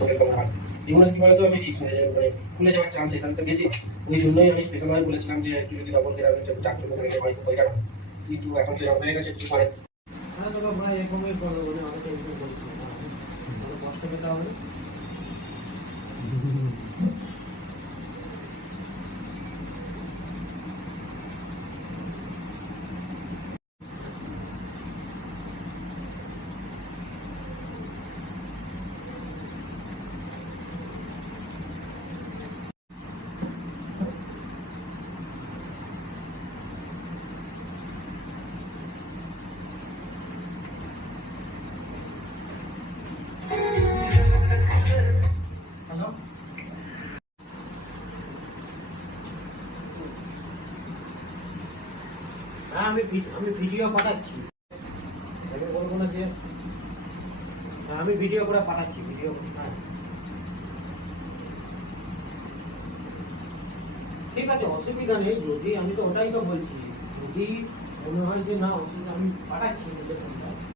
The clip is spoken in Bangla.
সেরকম হয়। এগুলো কি বলতো আমি রিস্ক হয়ে যাবে, মানে খুলে যাওয়ার চান্স এখানে তো বেশি। ওই জন্যই আমি স্পেশাল ভাবে বলেছিলাম যে একটু যদি তখন আমি একটু চাকরি করে নিলে হয় হয়ে গেল, কিন্তু এখন তো এরকম হয়ে গেছে কি করে। হ্যাঁ দাদা ভাই এরকমই করো বলে আমাকে এরকম বলছি ভালো কষ্ট পেতে হবে। হ্যালো হ্যাঁ আমি ভিডিও পাঠাচ্ছি, আমি বলবো না যে হ্যাঁ, আমি ভিডিও করে পাঠাচ্ছি ভিডিও। হ্যাঁ ঠিক আছে অসুবিধা নেই, যদি আমি তো ওটাই তো বলছি, যদি মনে হয় যে না অসুবিধা আমি পাঠাচ্ছি নিজের ফোনটা।